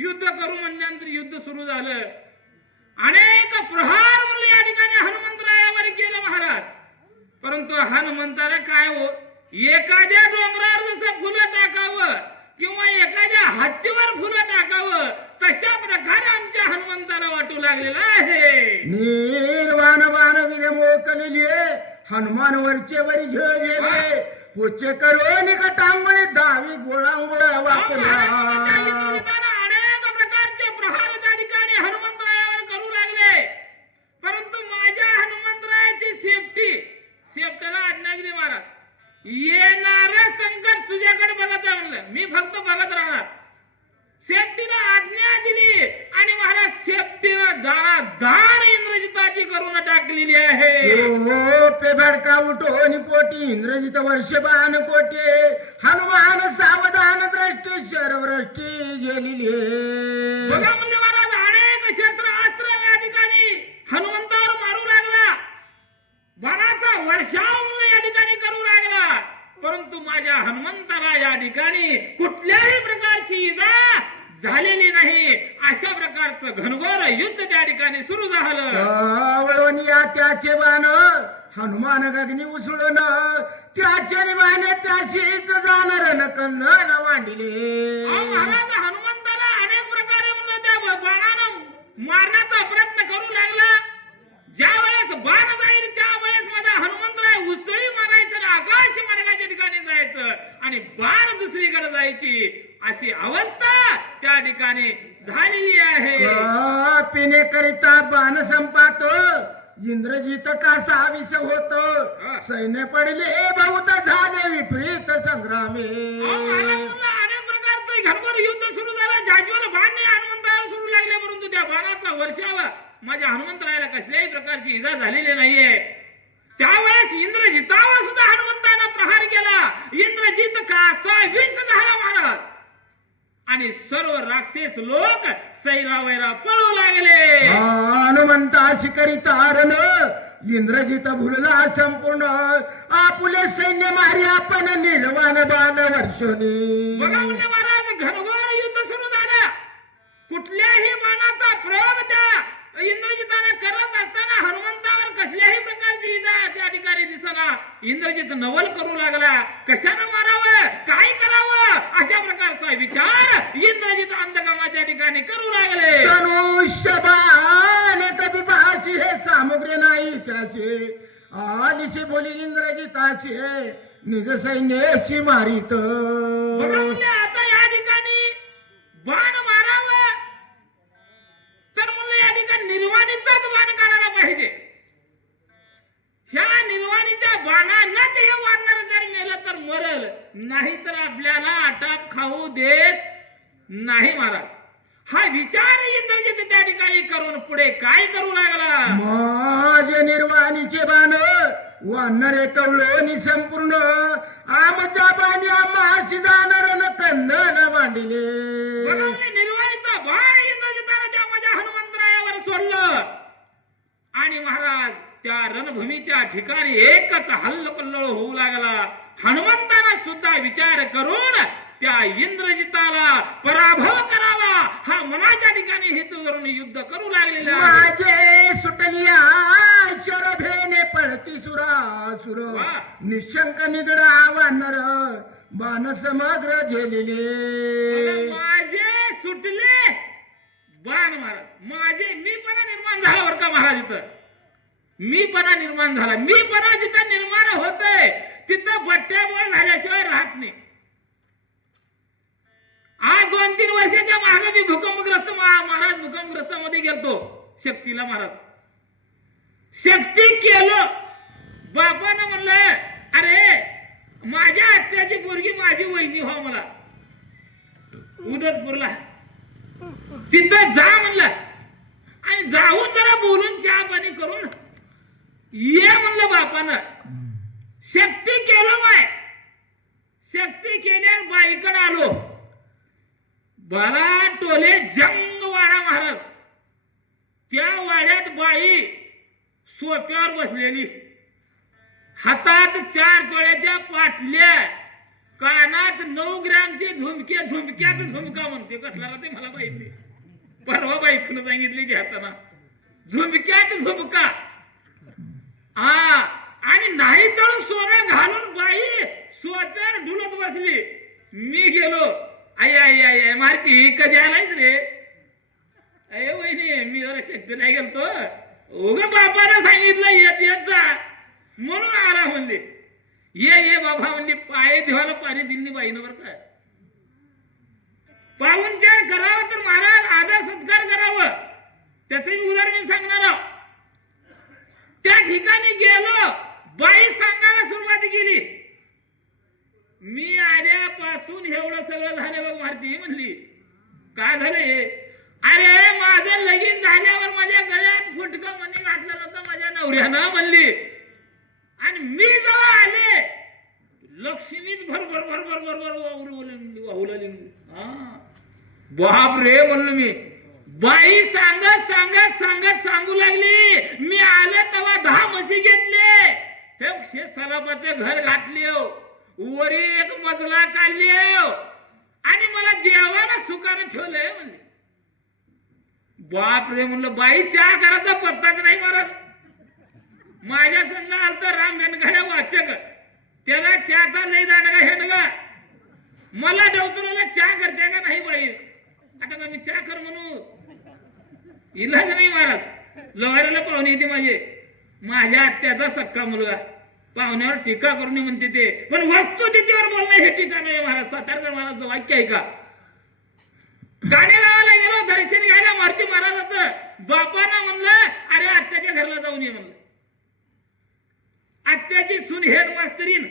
युद्ध करू म्हणल्यानंतर युद्ध सुरू झालं. अनेक प्रहार म्हणले या ठिकाणी हनुमंतरायावर केलं महाराज. परंतु हनुमंताला काय हो, एखाद्या डोंगरावर जसं फुलं टाकावं किंवा एखाद्या हत्तीवर फुलं टाकावं तशा प्रकारे आमच्या हनुमंताला वाटू लागलेला आहे. निर्वाण बाण विले मोकलेली हनुमान वरचे वरी झेले पुचे करून का टांगळे दावी गोळांगोळा वापरला. अनेक प्रकारचे प्रहार त्या ठिकाणी हनुमंतरायावर करू लागले. परंतु माझ्या हनुमंतरायाची सेफ्टीला आज्ञागिरी महाराज, येणार संकट तुझ्याकडे बघत आहे म्हणलं, मी फक्त बघत राहणार. सेफ्टीला आज्ञा दिली आणि महाराज सेफ्टीनं दान इंद्रजिताची करून टाकलेली आहे. पेबडका उठोनी पोटी इंद्रजित वर्ष बाण कोटे हनुमान सावधान दृष्टी शरवृष्टी झेलिली. बघा म्हणजे महाराज अनेक शस्त्र अस्त्र या ठिकाणी हनुमंतावर मारू लागला, बाणाचा वर्षाव या ठिकाणी करू लागला. परंतु माझ्या हनुमंताला या ठिकाणी कुठल्याही प्रकारची इजा झालेली नाही. अशा प्रकारचं घनघोर युद्ध त्या ठिकाणी सुरू झालं. त्याचे बाण हनुमान गगनी उसळून त्याचे बाण त्याशीच जाणार नकंदन वाढले. महाराज हनुमंताला अनेक प्रकारे म्हणलं त्या बाणानं मारण्याचा प्रयत्न करू लागला. ज्या वेळेस बाण जाईल त्यावेळेस माझा हनुमंतराय उसळी मारायचं, आकाश मार्गाच्या ठिकाणी जायचं आणि बाण दुसरीकडे जायची अशी अवस्था त्या ठिकाणी झालेली आहे. पिण्याकरिता बाण संपातो इंद्रजित कासा विष होतो सैन्य पडले बहुत झाले विपरीत संग्रामे. अनेक प्रकारचं घनघोर युद्ध सुरू झालं. जाजीवर बाण हनुमंताला सुरू लागले, परंतु त्या बाणाचा वर्षावा माझ्या हनुमंतरायाला कसल्याही प्रकारची इजा झालेली नाहीये. त्यावेळेस इंद्रजितावर सुद्धा हनुमंतानं प्रहार केला. इंद्रजित कासा विष झाला महाराज आणि सर्व राक्षस लोक सैरावैरा पळू लागले. हनुमंताशी करितारण इंद्रजित भुलला संपूर्ण आपुले सैन्य मारी आपण निर्वाण बाण वर्षोनी. बघा म्हणजे महाराज घनघोर युद्ध सुरू झालं. कुठल्याही बाणाचा प्रयोग त्या इंद्रजिताने करत असताना हनुमंतावर कसल्याही प्रकारची इजा त्या ठिकाणी दिसना. इंद्रजित नवल करू लागला, कशानं मारावं, काय करावं अशा प्रकारचा विचार इंद्रजित अंधकामाच्या ठिकाणी करू लागले. धनुष्य बाण कधी पाहाची हे सामुग्री नाही त्याचे आदिशी बोली इंद्रजिताची निज सैन्याशी मारित. आता या ठिकाणी बाण मारावं तर म्हणलं या ठिकाणी निर्वाणीचाच बाण काढायला पाहिजे. ह्या निर्वाणीच्या बाणांनाच हे वाढणार, जर मेलं तर मरल, नाही तर आपल्याला आटाप खाऊ देत नाही महाराज. हा विचार इंद्रजित त्या ठिकाणी करून पुढे काय करू लागला. माझे निर्वाणीचे बाण वानरे कवळोनी संपूर्ण आमच्या बाणी आम्हाशी जाणार न कंदन मांडिले. निर्वाणीचा बाण इंद्रजिताने त्या माझ्या हनुमंतरायावर सोडलं आणि महाराज त्या रणभूमीच्या ठिकाणी एकच हल्लकल्लोळ होऊ लागला. हनुमंतानं सुद्धा विचार करून त्या इंद्रजिताला पराभव करावा हा मनाच्या ठिकाणी हेतू करून युद्ध करू लागलेला. माझे सुटलिया शरभेने पळती सुरासुर निशंक निगडा वानर बाण समग्र झेलिले. माझे सुटले बाण महाराज, माझे मीपणा निर्माण झाला बरं का महाराज. इथं मीपणा निर्माण झाला. मीपणा जिथं निर्माण होतय तिथं बट्ट्या बोल झाल्याशिवाय राहत नाही. आज 2-3 वर्षाच्या मागे मी भूकंपग्रस्त महाराज भूकंपग्रस्तामध्ये गेलतो. शक्तीला महाराज शक्ती केलं. बापानं म्हणलं अरे माझ्या आत्याची पोरगी माझी वहिनी व्हा मला उदतपूरला, तिथं जा म्हणलं आणि जाऊन जरा बोलून चहा पाणी करून ये म्हणलं बापानं. शक्ती केलं बाय. शक्ती केल्यावर बाईकडे आलो. 12 टोले जंग वाडा महाराज. त्या वाड्यात बाई सोप्यावर बसलेली, हातात 4 तोळ्याच्या पाटल्या, कानात 9 ग्रॅमचे झुमके झुमक्यात झुमका म्हणते कसला ते मला माहिती परवा बायकोनं सांगितले घ्यायचा झुमक्यात झुमका हा आणि नाही तर सोनं घालून बाई सोप्यावर ढुलत बसली मी गेलो आई आई आई आई मारती कधी आलायच रे अरे वहिनी मी जरा शक्ती नाही गेलतो उगा बापानं सांगितलं येत येत जा म्हणून आला म्हणले ये बाबा म्हणजे पाय देवाला पाणी दिली बाईनं बरं काय पाहुणचार करावं तर महाराज आदर सत्कार करावं त्याचंही उदाहरण सांगणार आहोत त्या ठिकाणी गेलो बाई सांगायला सुरुवात केली मी आल्यापासून एवढं सगळं झालं बघ भारती म्हणली काय झालं हे अरे माझं लगीन झाल्यावर माझ्या गळ्यात फुटका मणी घातलं होतं माझ्या नवऱ्यानं म्हणली आणि मी जेव्हा आले लक्ष्मीच भरभर भरभर भरभर वाहुलली बाप रे म्हणलो मी बाई सांगत सांगत सांगत सांगू लागली मी आले तेव्हा 10 म्हशी घेतले हे सलापाचं घर घातले वरी एक मजला काढली आणि मला देवाला सुखानं ठेवलंय म्हणले बाप रे म्हणलं बाई चहा करायचा पत्ताच नाही महाराज माझ्या संघ आलता राम मेनघाड्या वाचक त्याला चहाचा लई जाणार हे नका मला डवतुराला चहा करते का नाही बाई आता का मी चहा कर म्हणू इलाज नाही महाराज लवाऱ्याला पाहुणे येते माझ्या आत्याचा सक्का मुलगा पाहुण्यावर टीका करून म्हणते ते पण वस्तुस्थितीवर बोलणं हे टीका नाही महाराज सातारकर महाराजचं वाक्य आहे का गाणेगावाला गेलो दर्शन घ्यायला मारुती महाराजाचं बापानं म्हणलं अरे आत्याच्या घरला जाऊन ये म्हणलं आत्याची सून हेड मास्तरीन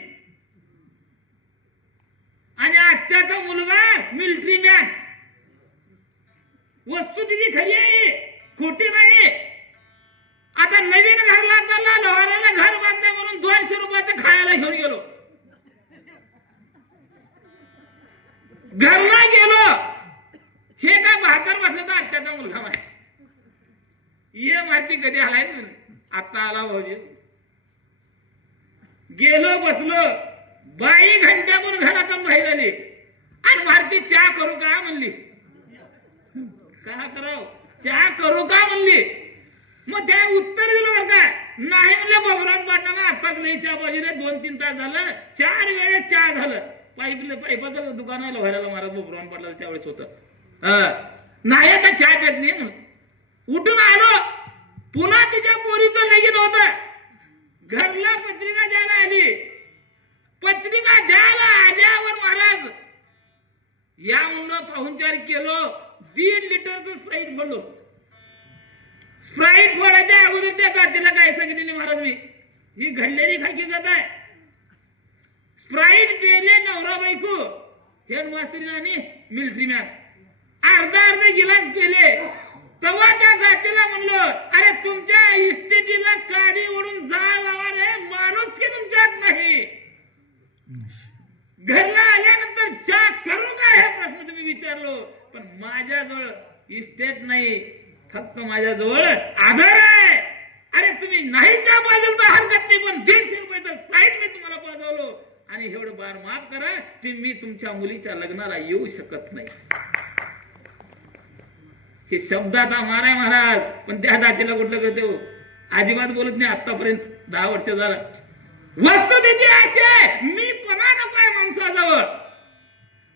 आणि आत्याचा मुलगा मिलिटरी मॅन वस्तुस्थिती खरी आहे खोटी नाही आता नवीन घरला चालला लोहाराला घर बांधलं म्हणून 200 रुपयाचं खायला घेऊन गेलो घरला गेलो हे काय भाकर बसलं तर आत्याचा मुलगा माहिती ये माहिती कधी आलाय आता आला भाऊजी गेलो बसलो बाई घंट्यापूर घरातून बाहेर आली आणि भारती चहा करू का म्हणली का कराव चहा करू का म्हणली मग त्या उत्तर दिलं बरं का नाही म्हणलं बबरान पाटणा आताच नाही चहा पाहिजे 2-3 तास झालं 4 वेळेस चहा झालं पाईपाचं दुकान आहे लोहाऱ्याला महाराज बबरान पाटला त्यावेळेस होतं नाही आता चहा पेत नाही उठून आलो पुन्हा तिच्या पोरीचं लगीन होतं घरला पत्रिका द्यायला आली पत्रिका द्यायला आल्यावर महाराज या म्हणून पाहुणचार केलो 3 लिटरचं स्प्राईट फोडलो स्प्राईट फोडायच्या अगोदर त्या जातीला काय सांगितले महाराज मी ही घडलेली हकीकत आहे स्प्राईट पेले नवरा बायको हेड मास्तर आणि मिलिटरी मॅन अर्धा गिलास पेले तेव्हा त्या जातीला म्हणलो अरे तुमच्या इस्टेटीला काडी ओढून जा लावा रे माणूस की तुमच्यात नाही घरला आल्यानंतर चहा करू का हे प्रश्न तुम्ही विचारलो पण माझ्याजवळ इस्टेट नाही फक्त माझ्याजवळ आधार आहे अरे तुम्ही नाही चहा पाहिजे तर हरकत नाही पण 150 रुपयाचं स्प्राईट मी तुम्हाला पाजवलो आणि एवढं बार माफ करा की मी तुमच्या मुलीच्या लग्नाला येऊ शकत नाही हे शब्दाचा मार आहे महाराज पण त्या जातीला कुठलं करतो अजिबात बोलत नाही आतापर्यंत 10 वर्ष झालं वस्तुस्थिती अशी आहे मी पणा नको आहे माणसाजवळ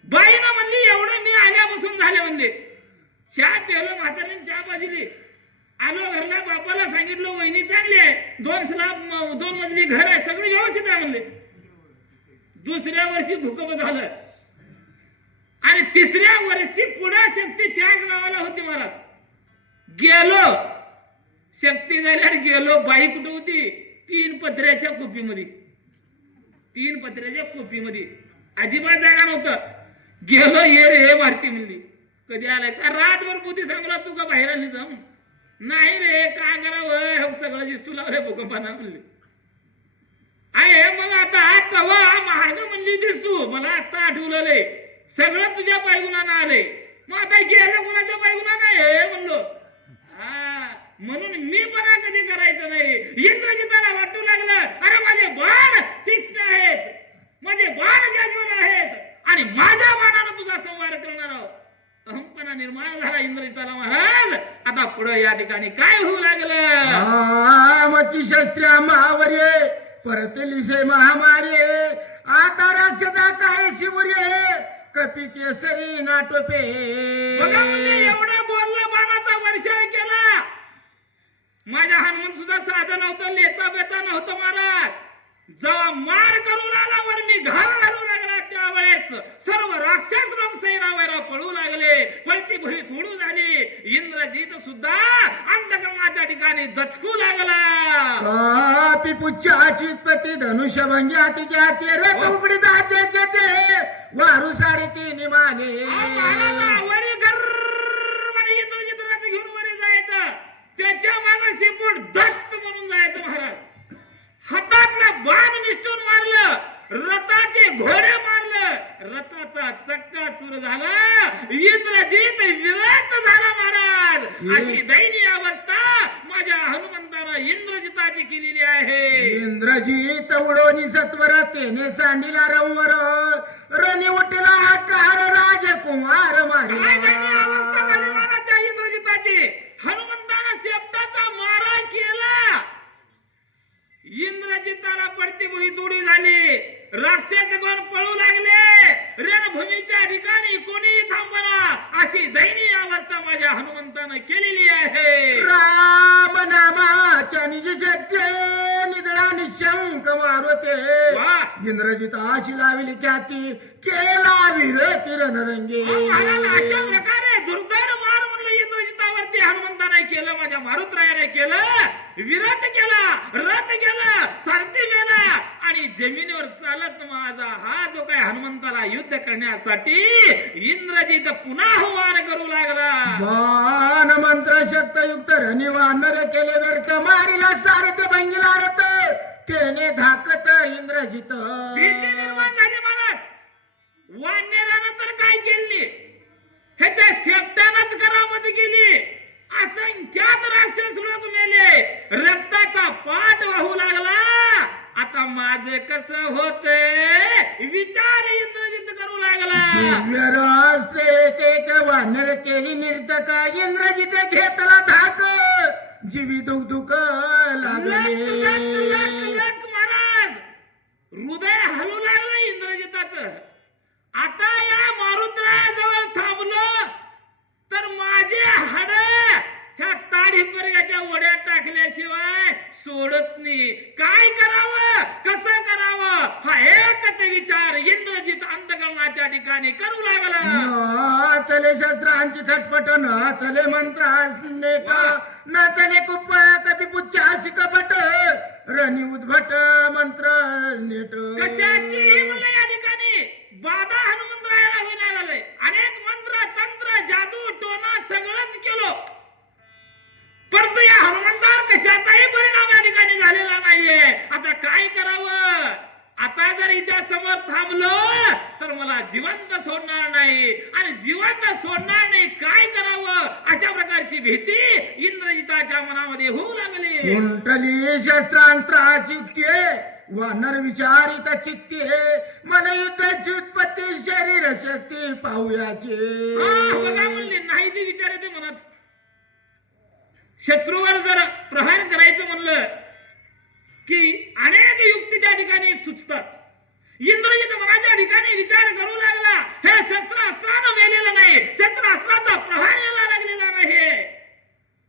बाईनं म्हणली एवढं मी आल्यापासून झाले म्हणले चहा प्यायलो म्हातारीने चहा पाजली आलो घरला बापाला सांगितलं वहिनी चांगली आहे 2 मजली घर आहे सगळं व्यवस्थित आहे म्हणले दुसऱ्या वर्षी भूकंप झालं आणि तिसऱ्या वर्षी पुढे शक्ती त्याच गावाला होती महाराज गेलो शक्ती झाल्यावर गेलो बाई कुठे होती 3 पत्र्याच्या कोपीमध्ये अजिबात जागा नव्हतं गेलो ये रे भारती म्हणली कधी आलाय का रातभर बुद्धी सांगला तू का बाहेर आली जाऊन नाही रे काय करावं सगळं दिसतू लावलंय भूकंपाना म्हणली आहे मग आता तवा महाग म्हणली दिसतू मला आता आठवलं सगळं तुझ्या पायगुणानं आले मग आता गेलं कोणाच्या पायगुणानं आहे म्हणलो म्हणून मी पणा कधी करायचं नाही इंद्रजिताला वाटू लागलं अरे माझे बाण तीक्ष्ण आहेत माझे बाण जाजवण आहेत आणि माझ्या बाणानं तुझा संहार करणार आहोत. अहंपणा निर्माण झाला इंद्रजिताला महाराज. आता पुढे या ठिकाणी काय होऊ लागलं? मच्छी शस्त्र्या महावर्ये परतलिसे महामार्ये आता राक्षसा काय शिवर्ये कपी केसरी नाटोपे. बघा म्हणजे एवढं बोललं बाणाचा वर्षाव केला. माझ्या हनुमान सुद्धा साधं नव्हतं, लेचा बेचा नव्हतं महाराज. जेव्हा मार करू लागला वर मी घाल घालू लागला त्यावेळेस सर्व राक्षस लोक सैरावैरा पळू लागले. पलटी भुई थोडू झाली. इंद्रजित सुद्धा अंधकरणाच्या ठिकाणी दचकू लागला. पिपुच्या चितपती धनुष्यभंगी तिच्या ते रथ उपडी दाचे ते वारू सारी ती माने. वरी गर्वाने इंद्रजित रथ घेऊन वरी जायचं. त्याच्या मागे शेपूट दत्त म्हणून जायचं महाराज. हातातला बाण निष्ठून मारलं. रथाचे घोडे मारलं. रथाचा चक्का चूर झाला. इंद्रजित विरक्त झाला महाराज. अशी दयनीय अवस्था माझ्या हनुमंतानं इंद्रजिताची केलेली आहे. इंद्रजित उडोनी सत्वर तेने सांडिला रंवर रणी उठला कार राजकुमार मारे. काय दयनीय अवस्था झाली महाराज त्या इंद्रजिताची. हनुमंतानं शेपटाचा मारा केला. इंद्रजिताला पडती भुई तुडी झाली. राक्षस गण पळू लागले. रणभूमीच्या ठिकाणी कोणीही थांबना अशी दयनीय अवस्था माझ्या हनुमंतानं केलेली आहे. राम नामाच्या निज शक्य निधडा निशंक मारुते. इंद्रजित आशी लाविली ख्याती केला वीर रणरंगे. अशा प्रकारे दुर्दैव मार म्हणलं इंद्रजितावरती हनुमंताने केलं. माझ्या मारुतरायाने केलं. विरत केला, रथ केला, सारथी गेला आणि जमिनीवर चालत माझा हा जो काय हनुमंताला युद्ध करण्यासाठी इंद्रजित पुन्हा आव्हान करू लागला. बाण मंत्र शक्तयुक्त रणी वानर केले व्यर्थ मारिला सारथे भंगिला रथ तेने धाकत इंद्रजित. भीती निर्माण झाली महाराज. वानरानं तर काय केली? हे त्या शेपटानंच करामती केली. असंख्यात राक्षस लोक मेले. रक्ताचा पाठ वाहू लागला. आता माझे कसं होते विचार इंद्रजित करू लागला. दिव्यराष्ट्रे एक वानर केली निर्तक इंद्रजित घेतला धाक जीवी दुख लागले. महाराज हृदय हलू लागलं इंद्रजिताचं. आता या मारुतरायाजवळ थांबलो तर माझे हाड ह्या ताडी पर्गाच्या वड्यात टाकल्याशिवाय सोडत नाही. काय करावं, कसं करावं हा एकच विचार इंद्रजित अंतकरणाच्या ठिकाणी करू लागला. चले शस्त्रांची खटपट न चले मंत्राने न चले कुप्प कधी पुच्छा शिकपट रणी उद्भट मंत्र नेट. कशाची म्हणलं या ठिकाणी बाधा हनुमंतरायाला होणार आलंय. अनेक मंत्र तंत्र जादू टोना सगळंच केलं परंतु या हनुमंतावर कशाचाही परिणाम या ठिकाणी झालेला नाहीये. आता काय करावं? आता जर इथे समोर थांबलो तर मला जिवंत सोडणार नाही आणि जिवंत सोडणार नाही. काय करावं अशा प्रकारची भीती इंद्रजिताच्या मनामध्ये होऊ लागली. उंटली शस्त्रांत्राची वानर विचारित चित्ते मला युद्धाची उत्पत्ती शरीर शक्ती पाहूयाचे. बघा म्हणले नाही ते विचारायचे मनात. शत्रूवर जर प्रहार करायचं म्हणलं की अनेक युक्ती त्या ठिकाणी सुचतात. इंद्रजित मनाच्या ठिकाणी विचार करू लागला. हे शस्त्र अस्त्रानं मेलेलं नाही. शस्त्र अस्त्राचा प्रहार यायला लागलेला नाही.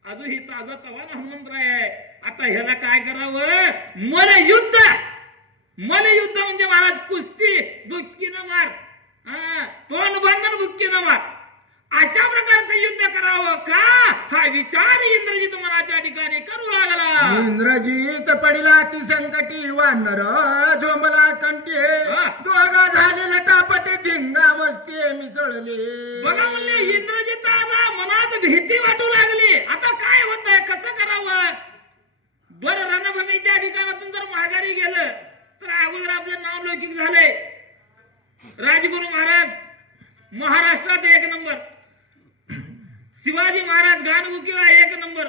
अजूनही ताजा तवाना हनुमंतराय आहे. आता ह्याला काय करावं? मलयुद्ध. मलयुद्ध म्हणजे महाराज कुस्ती बुक्कीनं मार. तोंड बंधन बुक्कीनं मार. अशा प्रकारचं युद्ध करावं का हा विचार इंद्रजित मनाच्या ठिकाणी करू लागला. इंद्रजित पडिला ती संकटी वानर झोंबला कंठी दोघा झाले लटापटी धिंगा मस्ती मिसळले. बघा म्हणले इंद्रजिताला मनात भीती वाटू लागली. आता काय होतंय, कसं करावं? बरं रणभूमीच्या ठिकाणातून जर माघारी गेलं तर अगोदर आपलं नाव लौकिक झालंय. राजगुरू महाराज महाराष्ट्रात एक नंबर. शिवाजी महाराज गानगुकीला एक नंबर.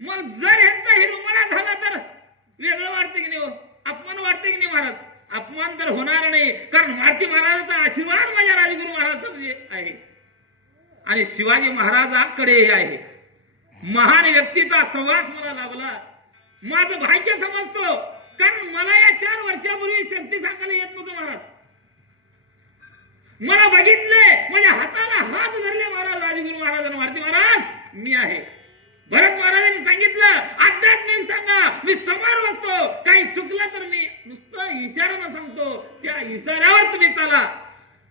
मग जर ह्यांचा हिरुमळा झाला तर वेगळं वाटतं की नाही हो? अपमान वाटतं की नाही महाराज? अपमान तर होणार नाही, कारण मारुती महाराजांचा आशीर्वाद माझ्या राजगुरू महाराजांचा आहे आणि शिवाजी महाराजांकडे हे आहे. महान व्यक्तीचा सहवास मला लाभला, माझं भाग्य समजतो. कारण मला या 4 वर्षापूर्वी शक्ती सांगायला येत नव्हतं महाराज. मला बघितले, माझ्या हाताला हात धरले महाराज राजगुरू महाराज आणि मारुती महाराज मी आहे. भरत महाराजांनी सांगितलं आध्यात्मिक सांगा, मी समोर बसतो, काही चुकलं तर मी नुसतं इशारानं सांगतो, त्या इशाऱ्यावर तुम्ही चला.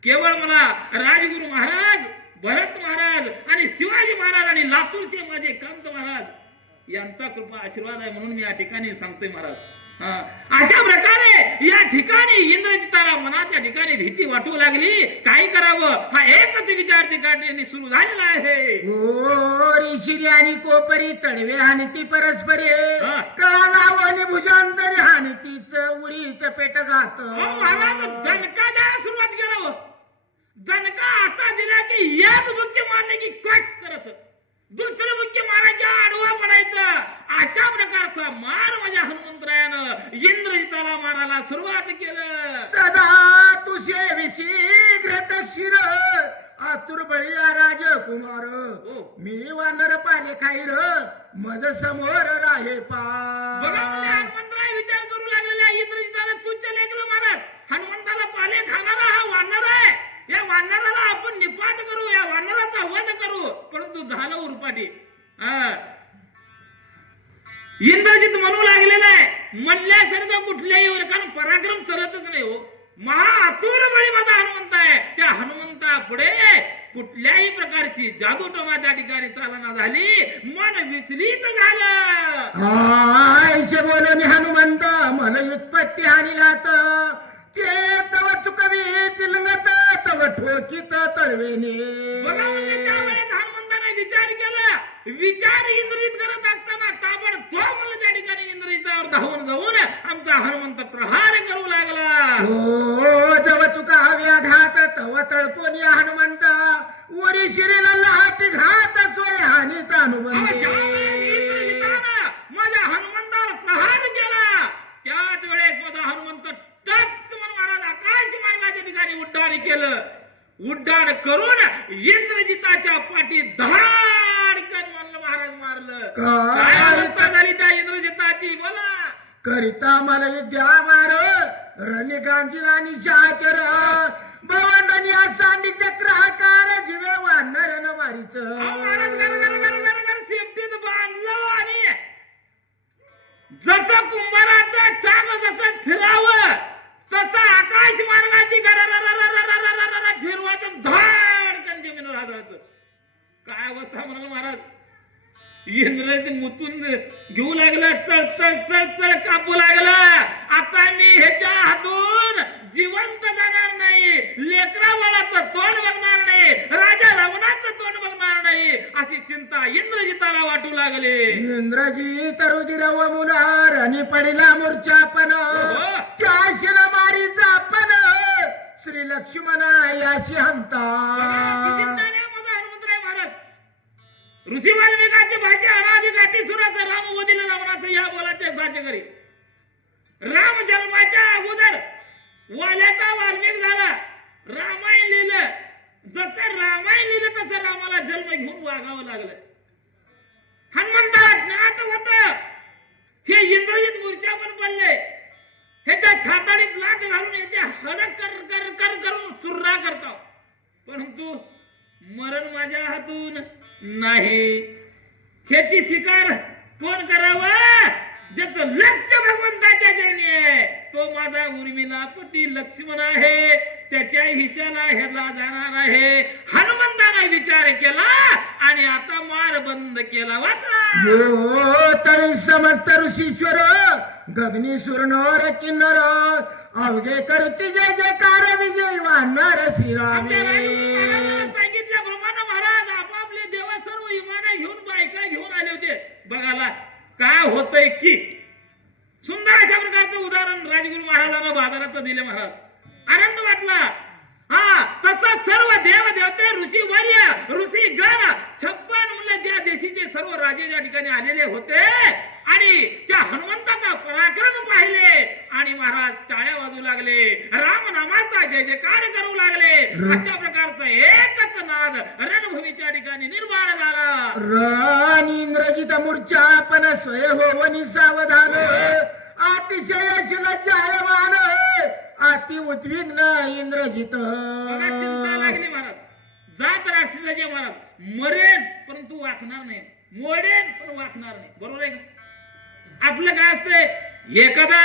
केवळ मला राजगुरू महाराज, भरत महाराज आणि शिवाजी महाराज आणि लातूरचे माझे कांत महाराज यांचा कृपा आशीर्वाद आहे, म्हणून मी या ठिकाणी सांगतोय महाराज. अशा प्रकारे या ठिकाणी इंद्रजिताला मनात या ठिकाणी भीती वाटू लागली. काय करावं हा एकच विचार ठिकाणी सुरू झालेला आहे. ओ ऋषी आणि कोपरी तडवे आणि ती परस्परे हा. कालावनी भुजांतरी आणि तीच उरीच पेट घात. महाराज दणका द्यायला सुरुवात केला. दणका असा दिला की एक बुक्की मारले की कट करायचं, दुसरं बुक्की मारायच्या आडवा पडायचं. अशा प्रकारचा मार माझ्या हनुमंतरायानं इंद्रजिताला मारायला सुरुवात केलं. सदा तुझे शीघ्र तक्षीर आतुर बळीया राजकुमार. मी वानर पाले खाईर मज समोर राहे पा. बघा म्हणजे हनुमंतराय विचार करू लागलेल्या इंद्रजिताला तुच्छ लेखलं महाराज. हनुमंताला पाले खाणारा हा वानर आहे, या वानराला आपण निपात करू, या वानराचा वध करू. परंतु झालं उरपाटी. इंद्रजित म्हणू लागलेला आहे, म्हणल्यासारखं कुठल्याही कारण पराक्रम चलतच नाही हो. महाआतुर बळी माझा हनुमंत आहे. त्या हनुमंता पुढे कुठल्याही प्रकारची जादूटोना त्या ठिकाणी चालना झाली, मन विचलित झालं. ऐसे बोलून हनुमंत मला उत्पत्ती हानी घात. ते तव चुकवी पिलंगत तव ठोकीत तळवेने. बघा म्हणजे त्यावेळेस हनुमंताने विचार केला. विचार इंद्रित करत असताना ताबडतोब मला त्या ठिकाणी इंद्रितावर धावून जाऊन आमचा हनुमंत प्रहार करू लागला. ओ जव चुका व्याघात तव तळपोनी हनुमंत उरी शिरीला लाट घात सोय हानीत हनुमंत. इंद्रजितानं माझ्या हनुमंतावर प्रहार केला. त्याच वेळेस माझा हनुमंत टच म्हणून महाराज आकाश मार्गाच्या ठिकाणी उड्डाण केलं. उड्डाण करून इंद्रजिताच्या पाठी धडाडकन म्हणलं महाराज मारलं. काय अवस्था झाली त्या इंद्रजिताची बोला. करिता मला विद्या मार रणिकांची निशाचर भवंडनी सांडी चक्राकार जीवे वानर न मारीच. महाराज घर सेफ्टीत बांधलं आणि जसं कुंभाराचं चाक जसं फिरावं तसं आकाश मार्गाची फिरवायचं धाडकन जमिनीवर हादरायचं. काय अवस्था म्हणाल महाराज. इंद्रजित मुतून घेऊ लागलं, चल चल चल चल कापू लागला. आता मी ह्याच्या हातून जिवंत जाणार नाही, लेकरा बाळाचं तोंड बघणार नाही, राजा रावणाचं तोंड बघणार नाही, अशी चिंता इंद्रजिताला वाटू लागली. इंद्रजित रुधिर व मुलार आणि पडिला मूर्छा पण त्याशी न मारी जापन श्री लक्ष्मण याशी हंता. ऋषी वाल्मिकाची भाषी अनादि काठी सुराचं राम वदिल रावणाचं या बोलाचे साचे करी. राम जन्माच्या अगोदर वाल्याचा वाल्मिक झाला, रामायण लिहिलं. जसं रामायण लिहिलं तसं रामाला जन्म घेऊन वागावं लागलं. हनुमंताला ज्ञात होत हे इंद्रजित मूर्छा पण पडले, ह्याच्या छाताडीत लाथ घालून याच्या हडक कर कर कर करून चुर्रा करतो. परंतु मरण माझ्या हातून नाही. ह्याची शिकार कोण करावं? ज्याचं लक्ष भगवंताच्या चरणी आहे तो माझा उर्मिला पती लक्ष्मण आहे. त्याच्या हिशाला ह्याला जाणार आहे. हनुमंताने विचार केला आणि आता मार बंद केला. वाचा तळी समस्त ऋषीश्वर गगनी सुरनोर किन्नर अवघे करती जय जयकार विजय वानर श्रीराम. सांगितल्याप्रमाणे महाराज आपापले देवा सर्व विमाना घेऊन बायका घेऊन आले होते बघायला काय होतंय की. सुंदर अशा प्रकारचं उदाहरण राजगुरू महाराजांना बाजारात दिले. महाराज आनंद वाटला. हा तसं सर्व देव देवते ऋषी वर्य ऋषी गण 56 मुलं त्या देशीचे सर्व राजे त्या ठिकाणी आलेले होते आणि त्या हनुमंताचा पराक्रम पाहिले आणि महाराज टाळ्या वाजू लागले. जय जयकार करू लागले. अशा प्रकारचा एकच नाद रणभूमीच्या ठिकाणी निर्माण झाला. रण इंद्रजित मूर्छा पण स्वय होवनी सावधान अतिशय लज्जायमान अति उद्विग्न इंद्रजित. बघा, चिंता लागली महाराज. जात राक्षसाचे महाराज मरेन परंतु वाकणार नाही, मोडेन पण वाकणार नाही. बरोबर आहे का? आपलं काय असतंय, एखादा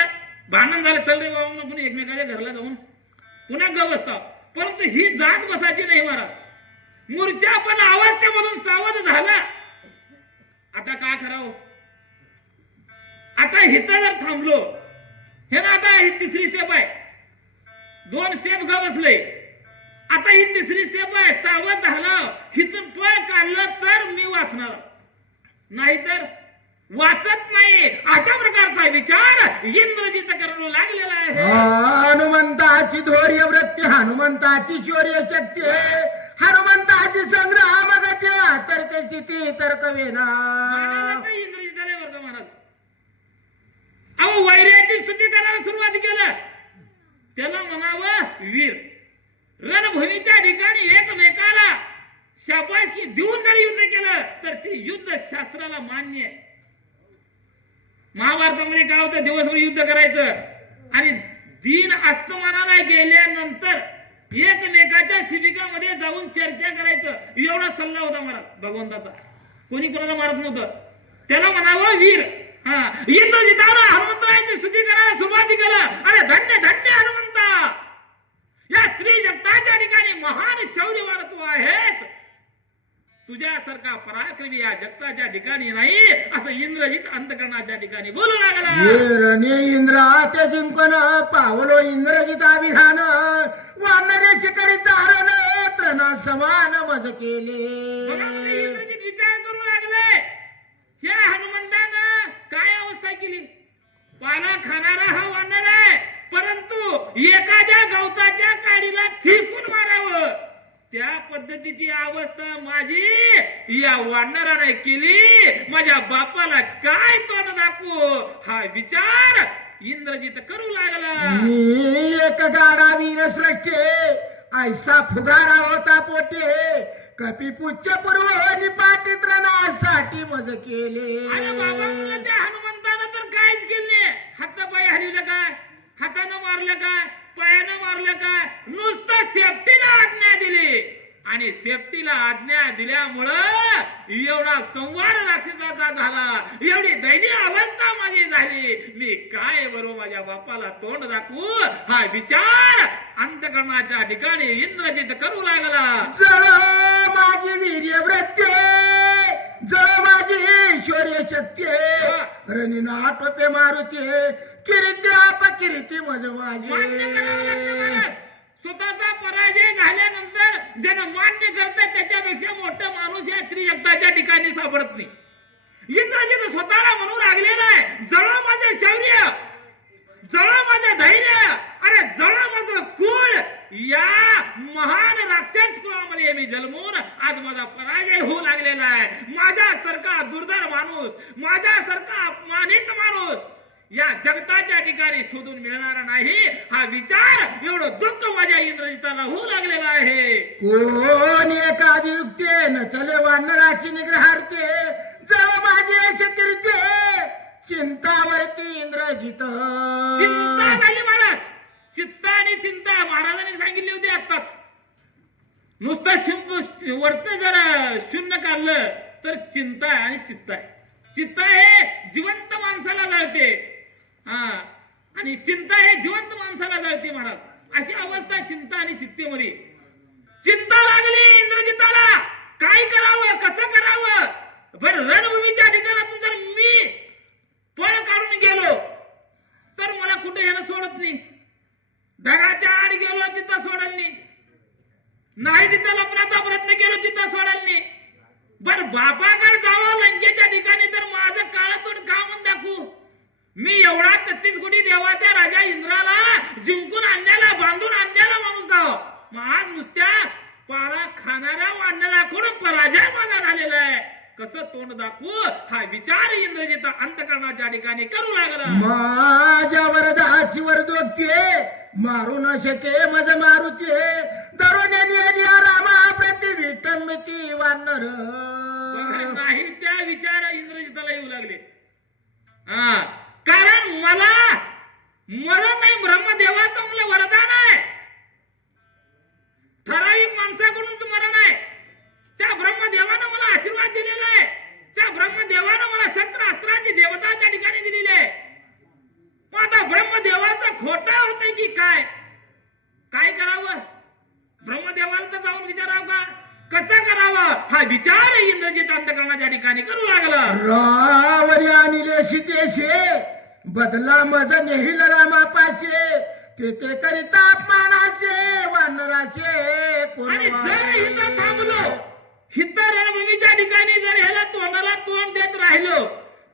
भांडण झालं, चल रे बाबा आपण एकमेकाच्या घरला जाऊन पुन्हा ग बसता. परंतु ही जात बसायची नाही महाराज. मूर्छा पण अवस्थेमधून सावध झाला. आता काय करावं? आता हिथं जर थांबलो, हे ना, आता ही तिसरी स्टेप आहे. 2 स्टेप ग बसले, आता ही तिसरी स्टेप आहे. सावध झाला, हिथून पळ काढलं तर मी वाचणार, नाहीतर वाचत नाही. अशा प्रकारचा विचार इंद्रजित करू लागलेला आहे. हनुमंताची धैर्य वृत्ती हनुमंताची शौर्य शक्ती हनुमंताची संग्राम गती तर्क स्थिती तर्क वेना. इंद्रजिताने वर्ग महाराज अहो वैर्याची स्तुती करायला सुरुवात केलं. त्याला म्हणावं वीर. रणभूमीच्या ठिकाणी एकमेकाला शाबासकी देऊन जर युद्ध केलं तर ते युद्ध शास्त्राला मान्य आहे. महाभारतामध्ये काय होतं, दिवसभर युद्ध करायचं आणि दिन अस्तमानाला गेल्यानंतर एकमेकाच्या शिबिकामध्ये जाऊन चर्चा करायचं, एवढा सल्ला होता महाराज भगवंताचा. कोणी कोणाला मारत नव्हतं. त्याला म्हणावं वीर. इंद्रजितानं हनुमंताची स्तुती करायला सुरुवात केलं. अरे धन्य धन्य हनुमंता, या त्रिजगताच्या ठिकाणी महान शौर्यवान तू आहेस. तुझ्यासारखा पराक्रमी या जगताच्या ठिकाणी नाही, असं इंद्रजित अंतकरणाच्या ठिकाणी बोलू लागला. वीरने इंद्रा ते जिंकन पावलो इंद्रजित अभिधान वानरे शिकरी तारण तृण समान मज केले. इंद्रजित विचार करू लागले, ह्या हनुमंतानं काय अवस्था केली. पाला खाणारा हा वानर आहे, परंतु एखाद्या गवताच्या काडीला फेकून मारावं त्या पद्धतीची अवस्था माझी या वानराने केली. माझ्या बापाला काय तोंड दाखवू, हा विचार इंद्रजित करू लागला. मी एक गाडा वीर सृष्टे ऐसा फुगारा होता पोटे कपी पुच्छ पूर्व निपाटित्रणासाठी मज केले. अरे बाबा, म्हणलं त्या हनुमंतानं तर काहीच केलं नाही. हातापाय हरवलं काय, हातानं मारलं काय, पायानं मारलं काय, नुसतं सेफ्टीला आज्ञा दिली. आणि सेफ्टीला आज्ञा दिल्यामुळं एवढा संवाद राक्षसाचा झाला, एवढी दयनीय अवस्था माझी झाली. मी काय बरोबर माझ्या बापाला तोंड दाखवू, हा विचार अंतकरणाच्या ठिकाणी इंद्रजित करू लागला. जळ माझी वीर्य वृत्ती जळ माझी शौर्य शक्ती रणी नाटोपे मारुती किरीती अपकिरीती मज माझी. स्वतःचा पराजय झाल्यानंतर ज्यानं मान्य करतात त्याच्यापेक्षा मोठा माणूस या त्रिजगताच्या ठिकाणी सापडत नाही. इंद्रजित स्वतःला म्हणू लागलेला आहे, जळ माझे शौर्य, जळ माझे धैर्य, अरे जळ माझं कुळ. या महान राक्षस कुळामध्ये मी जन्मून आज माझा पराजय होऊ लागलेला आहे. माझ्यासारखा दुर्धर माणूस, माझ्यासारखा अपमानित माणूस या जगताच्या ठिकाणी शोधून मिळणार नाही. हा विचार एवढं दुःख माझ्या इंद्रजिताला होऊ लागलेला आहे. कोण एखादी युक्ते न चले वानराशी निग्रहार्थे जळ माझी यश कीर्ते चिंतावरती इंद्रजित. चिंता झाली महाराज. चित्ता आणि चिंता महाराजांनी सांगितली होती आत्ताच. नुसतं वरत जर शून्य काढलं तर चिंता आहे आणि चित्त आहे. चित्ता हे जिवंत माणसाला जाळते, आणि चिंता हे जिवंत माणसाला जाळते महाराज. अशी अवस्था चिंता आणि चित्तेमध्ये. चिंता लागली इंद्रजिताला, काय करावं, कसं करावं. बरं, रणभूमीच्या ठिकाणातून जर मी पळ काढून गेलो तर मला कुठे यायला सोडत नाही. ढगाच्या आड गेलो तिथं सोडल नाही, तिथं लपण्याचा प्रयत्न केला तिथं सोडल नाही. बर बापाकडे जावं लंकेच्या ठिकाणी तर माझं काळतोड का म्हणून दाखवू. मी एवढा 33 कोटी देवाच्या राजा इंद्राला जिंकून आणण्याला, बांधून आणण्याला माणूस आहो. मग आज नुसत्या पारा खाणाऱ्या वानराकडून पराजय माझा झालेला आहे. कसं तोंड दाखवू, हा विचार इंद्रजित अंतकरणाच्या ठिकाणी करू लागला. माझ्या वरदाची वरदोक्ते मारू न शके मज मारुती दरोड्याने रामा प्रति विटंबती वानर बघा, नाही त्या विचार इंद्रजिताला येऊ लागले. हा, कारण मला मरण नाही, ब्रह्मदेवाचं मला वरदान आहे. ठराविक माणसाकडूनच मरण आहे. त्या ब्रह्मदेवानं मला आशीर्वाद दिलेला आहे. त्या ब्रह्मदेवानं मला शस्त्र अस्त्राची देवता त्या ठिकाणी दिलेली आहे. मग आता ब्रह्मदेवाचं खोटं होतंय की काय? काय करावं? ब्रह्मदेवाला तर जाऊन विचारावं का? कसं करावं हा विचार इंद्रजित अंतःकरणाच्या ठिकाणी करू लागला. रावरी आणले शिकेशे बदला मज नेहिल रामापाशे ते करिता अपमानाचे वानराचे आणि जर इथं थांबलो, इथं रणभूमीच्या ठिकाणी जर ह्याला तोंडाला तोंड देत राहिलो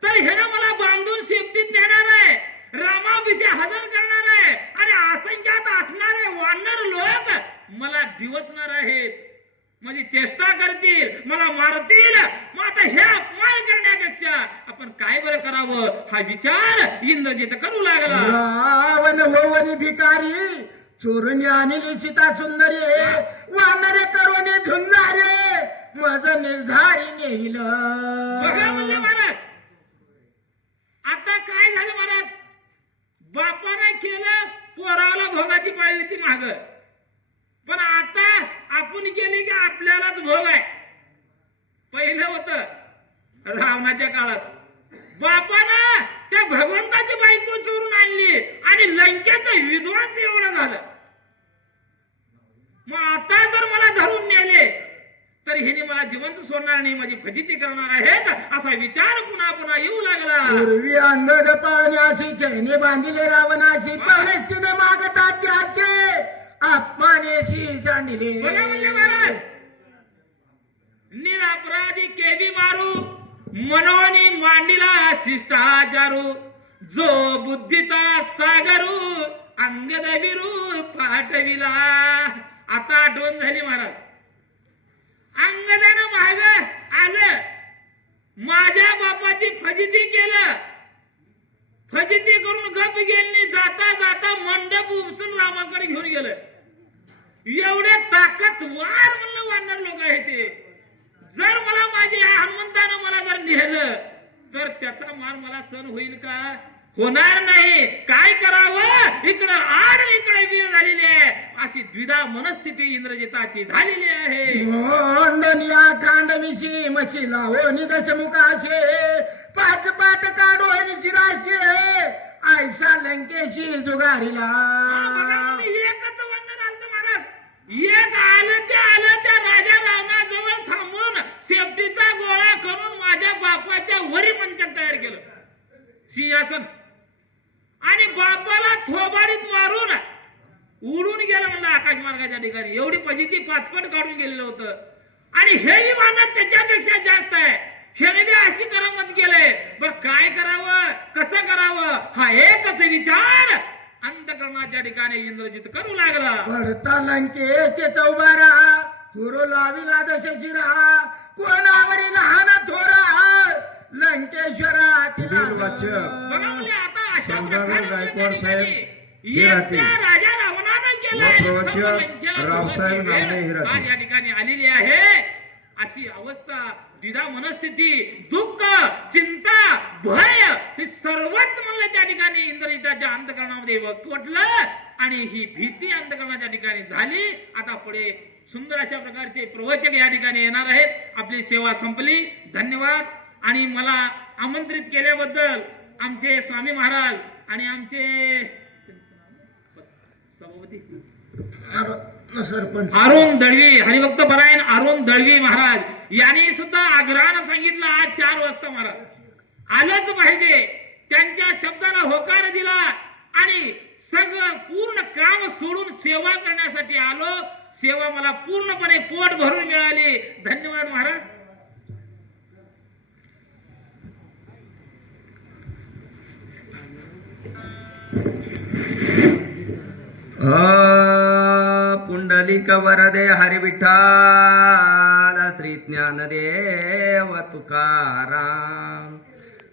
तर ह्यानं मला बांधून शेपटीत नेणार आहे, रामाभिषेक हजर करणार आहे आणि असंख्यात असणारे वानर लोक मला डिवचणार आहेत, माझी चेष्टा करतील, मला मारतील. मग आता हे अपमान करण्यापेक्षा आपण काय बरं करावं हा विचार इंद्रजित करू लागला. रावण होवनी भिकारी चोरणी आणली सीता सुंदरी वानरे करोने झुंजारे मज निर्धारी नेहिल. बघा म्हणले महाराज, आता काय झालं महाराज? बापाने केलं पोराला भोगाची पाळी होती माग, पण आता आपण केली की आपल्यालाच भोग आहे. पहिलं होतं रावणाच्या काळात बापानं त्या भगवंताची बायको चोरून आणली आणि लंकेचं विध्वंस एवढं झालं. मग आता जर मला धरून नेले तर हिने मला जिवंत सोडणार नाही, माझी फजिती करणार आहेत असा विचार पुन्हा पुन्हा येऊ लागला. पूर्वी अंगद पाण्याशी खेळणे बांधिले रावणाशी पाण्याशीने मागतात त्याचे अपमानेशी सांडिले. बघा म्हणले महाराज, निरपराधी केवी मारू मनोनी मांडिला शिष्टाचारू जो बुद्धीचा सागरू अंगद विरू पाठविला. आता आठवण झाली महाराज, अंगदानं माग आलं, माझ्या बापाची फजिती केलं, फजिती करून गप गेली, जाता जाता मंडप उपसून रामाकडे घेऊन गेलं. एवढे ताकदवार म्हणलं वानर लोक आहे ते. जर मला माझ्या हनुमंतानं मला जर नेलं तर त्याचा मार मला सहन होईल का? होणार नाही. काय करावं? इकडं आड इकडे वीर झालेली आहे, अशी द्विधा मनस्थिती इंद्रजिताची झालेली आहे. मोंडनिया कांडमिशी मशी लावो निदशमुखाशे पाच पाट काढो शिराशे आयसा लंकेशी जुगारीला. बघा म्हणजे एकच वानर आलतं महाराज, एक आलं त्या राजा रावणाजवळ थांबून शेपटीचा गोळा करून माझ्या बापाच्या वरी पंचक तयार केलं, सिंहासन, आणि बापाला थोबाडीत मारून उडून गेलं म्हणलं आकाश मार्गाच्या ठिकाणी. एवढी फजिती पाचपट काढून गेलेलं होतं. आणि हे वानर त्याच्यापेक्षा जास्त आहे, ह्याने बी अशी करामत केलंय. बर काय करावं, कसं करावं हा एकच विचार अंतःकरणाच्या ठिकाणी इंद्रजित करू लागला. पडता लंकेचे चौबारा हुरो लाविला जसे शिरा कोणावरी लहान थोरा लंकेश्वरा तिला. बघा म्हणजे आता अशा सम्राट गायकवाड साहेब एकट्या राजा रावणानं केलंय, प्रवचक सर्व लंकेला रावसाहेब धोका नांदे देत हिराती. आज या ठिकाणी आलेली आहे. अशी अवस्था, द्विधा मनस्थिती, दुःख, चिंता, भय हे सर्वच म्हणलं त्या ठिकाणी इंद्रजिताच्या अंतःकरणामध्ये कोटलं आणि ही भीती अंतःकरणाच्या ठिकाणी झाली. आता पुढे सुंदर अशा प्रकारचे प्रवचक या ठिकाणी येणार आहेत. आपली सेवा संपली. धन्यवाद. आणि मला आमंत्रित केल्याबद्दल आमचे स्वामी महाराज आणि आमचे सभापती सरपंच अरुण दळवी, हरिभक्त परायण अरुण दळवी महाराज यांनी सुद्धा आग्रहानं सांगितलं आज 4 वाजता महाराज आलंच पाहिजे. त्यांच्या शब्दाला होकार दिला आणि सगळं पूर्ण काम सोडून सेवा करण्यासाठी आलो. सेवा मला पूर्णपणे पोट भरून मिळाली. धन्यवाद महाराज. पुंडलिक वरदे हरि विठ्ठल श्री ज्ञानदेव तुकाराम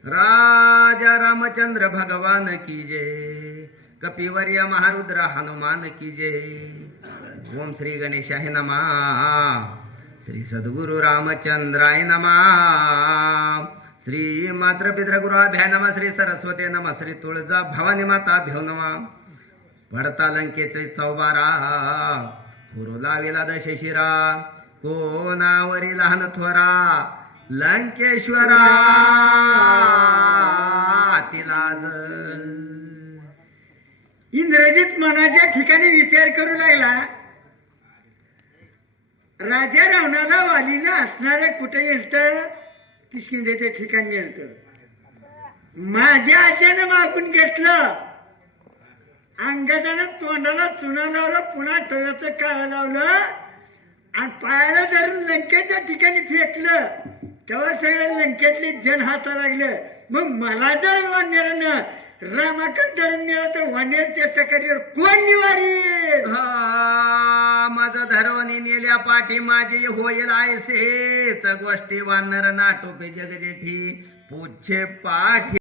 राजा रामचंद्र भगवान की जय कपिवर्य महारुद्र हनुमान की जय. ओम श्री गणेशाय नमः. श्री सद्गुरु रामचंद्राय नमः. श्री मातृपितृ गुरुभ्या नमः. श्री सरस्वती नमः. श्री तुळजा भवानी माताभ्यो नमः. पडता लंकेचे चौबारा हुरुला विला दशशिरा कोणावरी लहान थोरा लंकेश्वरा तिलाज. इंद्रजित मनाच्या ठिकाणी विचार करू लागला. राजा रावणाला वालीनं असणाऱ्या कुठे गेलत? किष्किंधेच्या ठिकाणी गेलत. माझ्या आज्यानं मागून घेतलं. अंगाजानं तोंडाला चुना लावलं, पुन्हा तव्याचं काळ लावलं आणि पायाला धरून लंकेच्या ठिकाणी फेकलं. तेव्हा सगळ्या लंकेतले जन हसा लागले. मग मला जर वानेरानं रामाकडे धरून नेलं तर वानेर चेष्टा करीवर कोण निवारी? माझं धरवणी नेल्या पाठी माझी होईल आयसेच गोष्टी वानर नाटोपे जगजेठी पूछे पाठी.